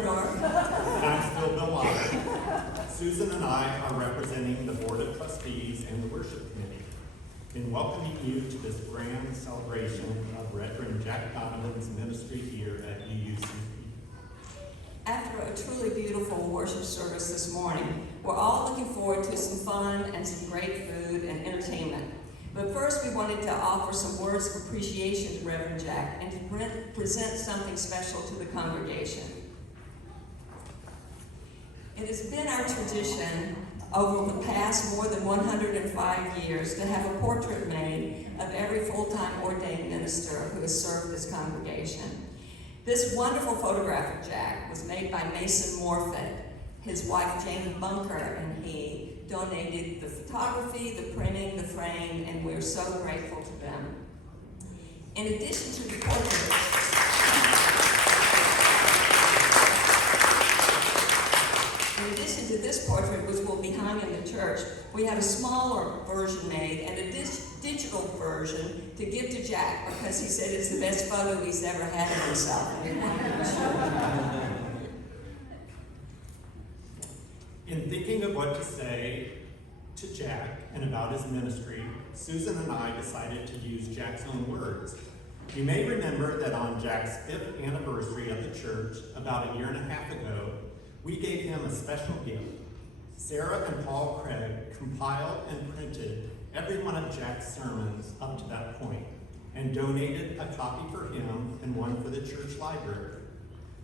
entrepreneur. And I'm still Bill Lauder. Susan and I are representing the Board of Trustees and the Worship Committee in welcoming you to this grand celebration of Reverend Jack Donovan's ministry here at UUCP. After a truly beautiful worship service this morning, we're all looking forward to some fun and some great food and entertainment. But first, we wanted to offer some words of appreciation to Reverend Jack and to present something special to the congregation. It has been our tradition over the past more than 105 years to have a portrait made of every full-time ordained minister who has served this congregation. This wonderful photograph of Jack was made by Mason Morfitt. His wife Jane Bunker and he donated the photography, the printing, the frame, and we're so grateful to them. In addition to the portrait, in addition to this portrait, which will be hung in the church, we had a smaller version made and a digital version to give to Jack because he said it's the best photo he's ever had of himself. And we wanted to show him. In thinking of what to say to Jack and about his ministry, Susan and I decided to use Jack's own words. You may remember that on Jack's 5th anniversary of the church, about a year and a half ago, we gave him a special gift. Sarah and Paul Craig compiled and printed every one of Jack's sermons up to that point and donated a copy for him and one for the church library.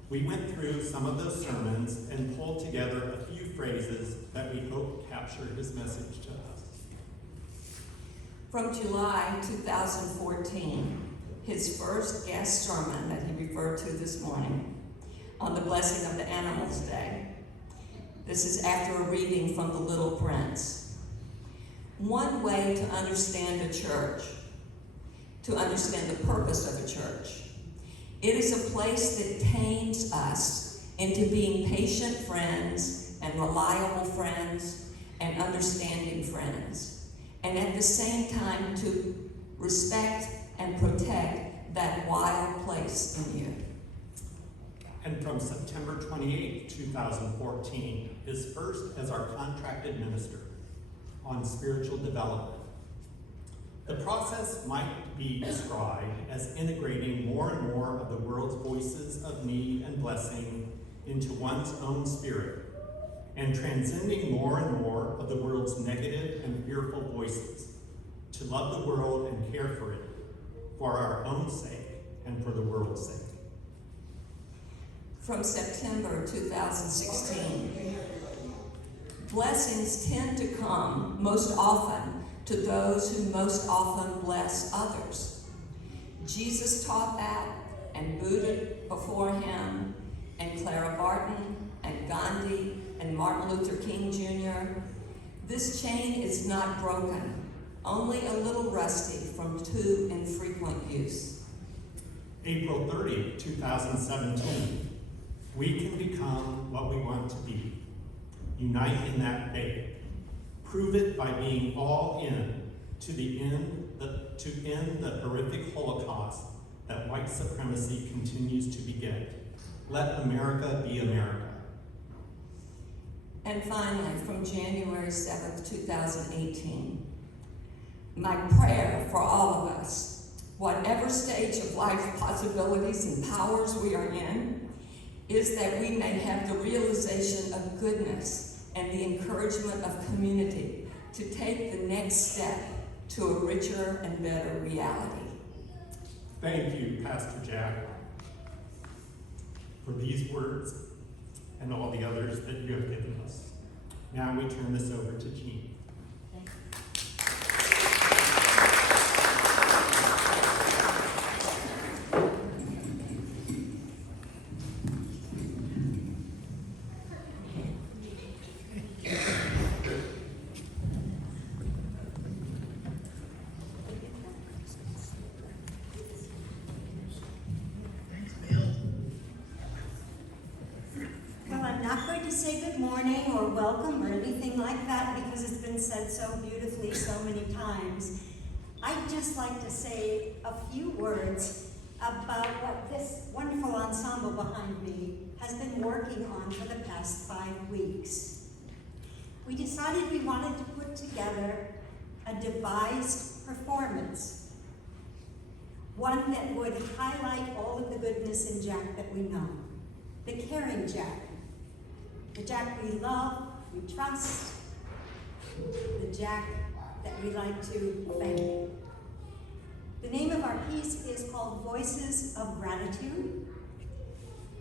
We went through some of those sermons and pulled together a few phrases that we hope capture his message to us. From July 2014, his first guest sermon that he referred to this morning on the blessing of the Animals Day. This is after a reading from The Little Prince. One way to understand a church, to understand the purpose of a church, it is a place that tames us into being patient friends and reliable friends and understanding friends, and at the same time to respect and protect that wild place in you. And from September 28, 2014, his first as our contracted minister on spiritual development. The process might be described as integrating more and more of the world's voices of need and blessing into one's own spirit, and transcending more and more of the world's negative and fearful voices, to love the world and care for it, for our own sake and for the world's sake. From September 2016, blessings tend to come most often to those who most often bless others. Jesus taught that, and Buddha before him, and Clara Barton, and Gandhi, and Martin Luther King Jr. This chain is not broken, only a little rusty from too infrequent use. April 30, 2017, we can become what we want to be. Unite in that faith. Prove it by being all in to end the horrific Holocaust that white supremacy continues to beget. Let America be America. And finally, from January 7th, 2018, my prayer for all of us, whatever stage of life possibilities and powers we are in, is that we may have the realization of goodness and the encouragement of community to take the next step to a richer and better reality. Thank you, Pastor Jack, for these words and all the others that you have given us. Now we turn this over to Jean. Say good morning or welcome or anything like that because it's been said so beautifully so many times. I'd just like to say a few words about what this wonderful ensemble behind me has been working on for the past 5 weeks. We decided we wanted to put together a devised performance, one that would highlight all of the goodness in Jack that we know. The caring Jack, the Jack we love, we trust, the Jack that we like to thank. The name of our piece is called Voices of Gratitude.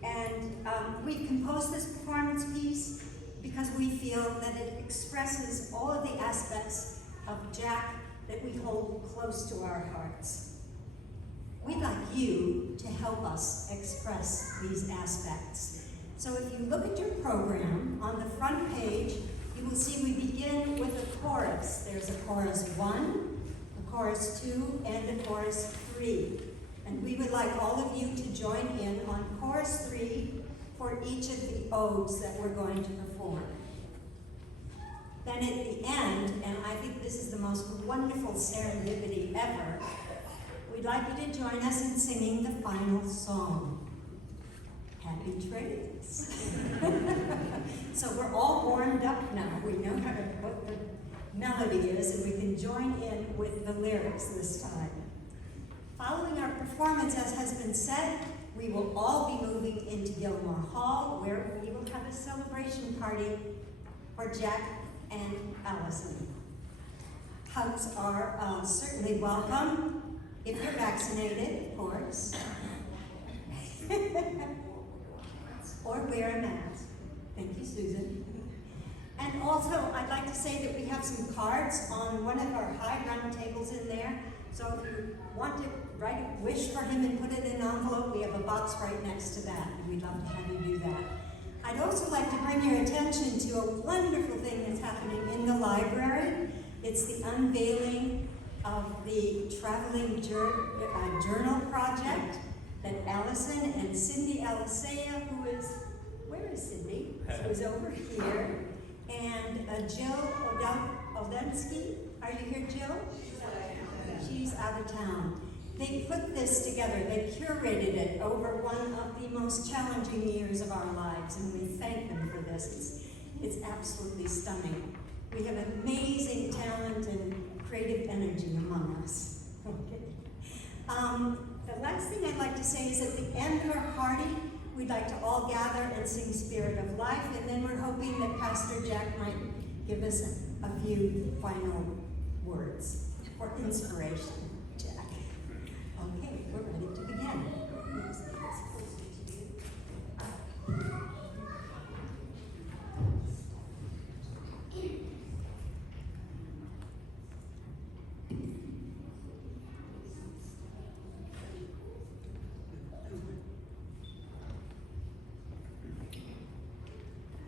And we've composed this performance piece because we feel that it expresses all of the aspects of Jack that we hold close to our hearts. We'd like you to help us express these aspects. So if you look at your program, on the front page, you will see we begin with a chorus. There's a chorus 1, a chorus 2, and a chorus 3. And we would like all of you to join in on chorus 3 for each of the odes that we're going to perform. Then at the end, and I think this is the most wonderful serendipity ever, we'd like you to join us in singing the final song. Happy trails. So we're all warmed up now. We know what the melody is, and we can join in with the lyrics this time. Following our performance, as has been said, we will all be moving into Gilmore Hall, where we will have a celebration party for Jack and Allison. Hugs are certainly welcome, if you're vaccinated, of course. Or wear a mask. Thank you, Susan. And also, I'd like to say that we have some cards on one of our high run tables in there. So if you want to write a wish for him and put it in an envelope, we have a box right next to that, and we'd love to have you do that. I'd also like to bring your attention to a wonderful thing that's happening in the library. It's the unveiling of the traveling journal project that Allison and Cindy Alisea, who is, where is Cindy? Who is over here, and Jill Odensky. Are you here, Jill? She's out of town. They put this together, they curated it over one of the most challenging years of our lives, and we thank them for this. It's absolutely stunning. We have amazing talent and creative energy among us. Okay. The last thing I'd like to say is at the end of our party, we'd like to all gather and sing Spirit of Life, and then we're hoping that Pastor Jack might give us a few final words for inspiration. Jack. Okay, we're ready to begin.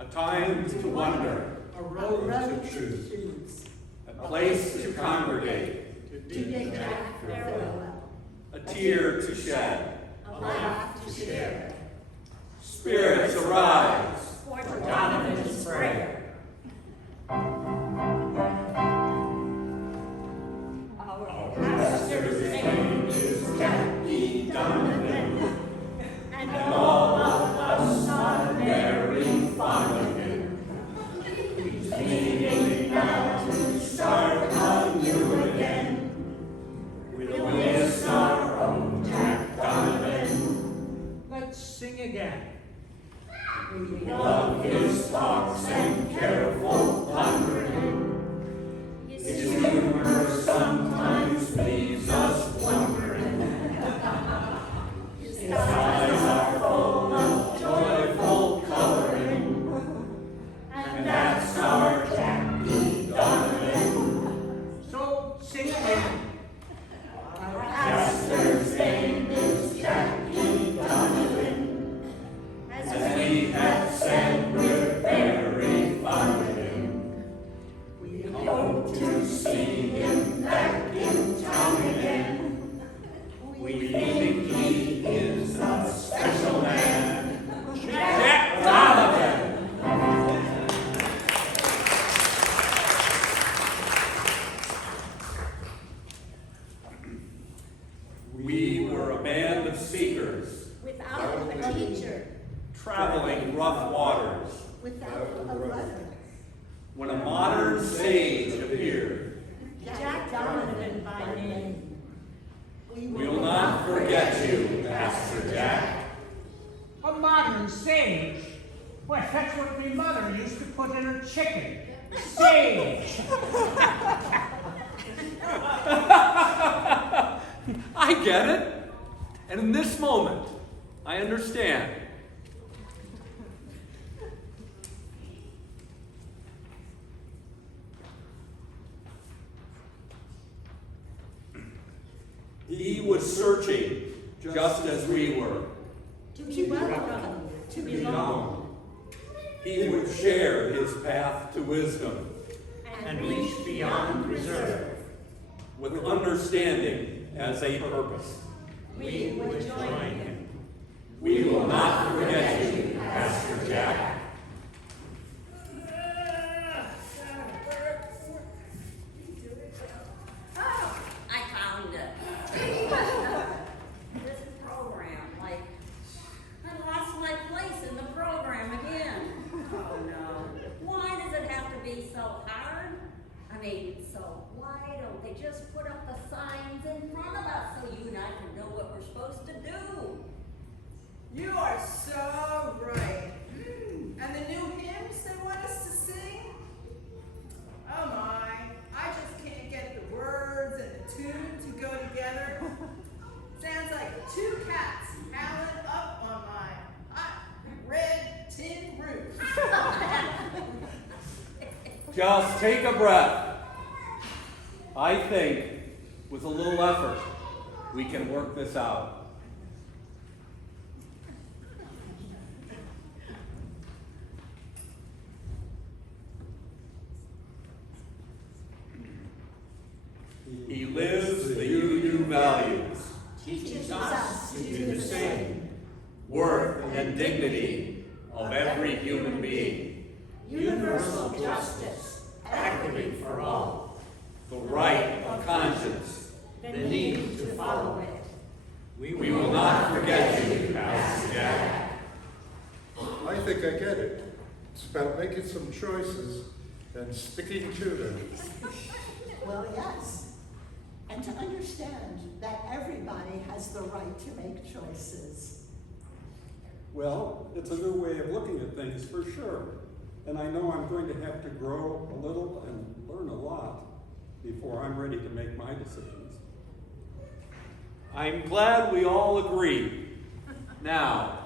A time to wonder, a road to choose, a place to congregate, to bid Jack farewell, a tear to shed, a laugh to share. Spirits arise, For Donovan's prayer. Our pastor's name is Jackie Donovan, and all of us are very fond of him. He's leaving now to start anew again. We'll miss our own Jack Donovan. Let's sing again. traveling rough waters. without a rudder. When a modern sage appeared, Jack Donovan by name. we will not forget you, Pastor Jack. A modern sage? Why, that's what my mother used to put in her chicken. Sage! I get it. And in this moment, I understand. He was searching just as we were. To be welcome, to belong, He would share his path to wisdom And reach beyond reserve. with understanding as a purpose. we would join him. We will not forget you, Pastor Jack. Oh, I found it. This program, like, I lost my place in the program again. Oh no. Why does it have to be so hard? I mean, so why don't they just put up the signs in front of us so you and I can know what we're supposed to do? You are so right. And the new hymns they want us to sing? Oh my, I just can't get the words and the tune to go together. Sounds like two cats howling up on my hot red tin roof. Just take a breath. I think with a little effort, we can work this out. He lives the UU values, Teaches us to do the same. worth and dignity of every human being, Universal justice, equity for all. the right of conscience. The need to follow it. We will not forget you, Pastor Jack. I think I get it. It's about making some choices and sticking to them. Well, yes. And to understand that everybody has the right to make choices. Well, it's a new way of looking at things for sure. And I know I'm going to have to grow a little and learn a lot before I'm ready to make my decisions. I'm glad we all agree. Now,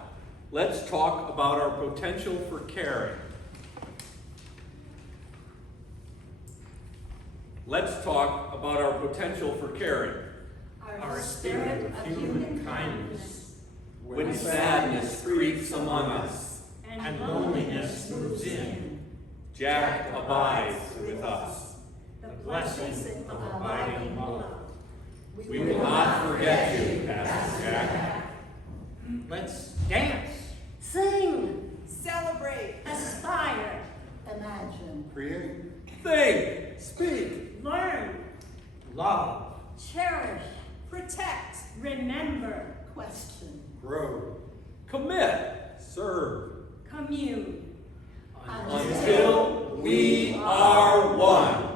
let's talk about our potential for caring. Let's talk about our potential for caring. Our spirit of human kindness. When sadness creeps among us, And loneliness moves in. Jack abides with us. The blessing of abiding love. We will not forget you, Pastor Jack. Let's dance. Sing, Celebrate. Aspire, Imagine. Create. Think, speak, learn, Love. cherish, Protect. remember, Question. Grow. commit, Serve. commune. until we are one.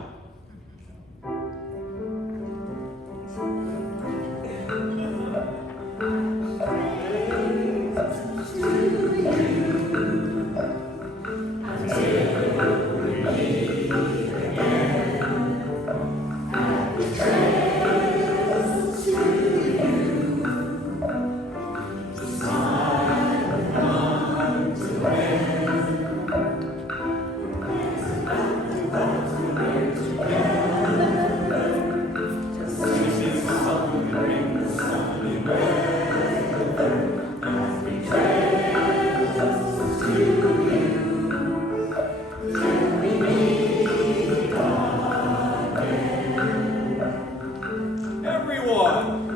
Everyone.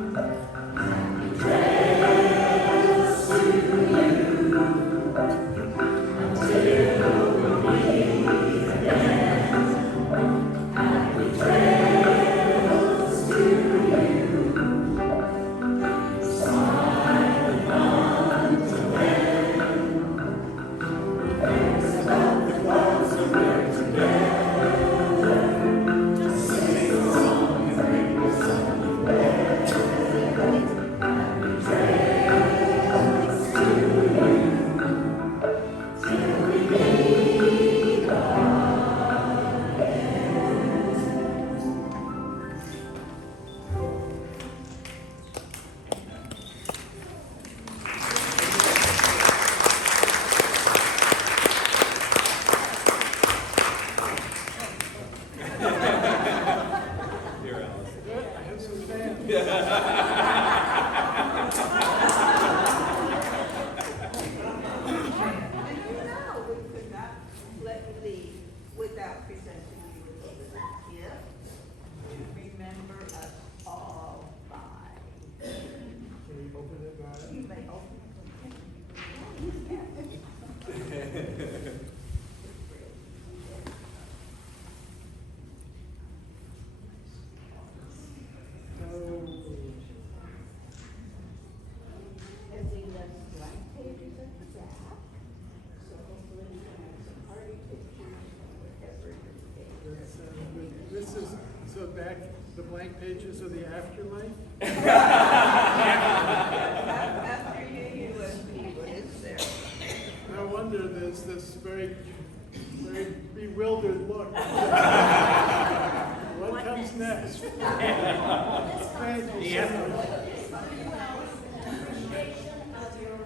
The blank pages of the afterlife? After you and me, what is there? No wonder there's this very bewildered look. What comes next? Thank you so much. Appreciation of your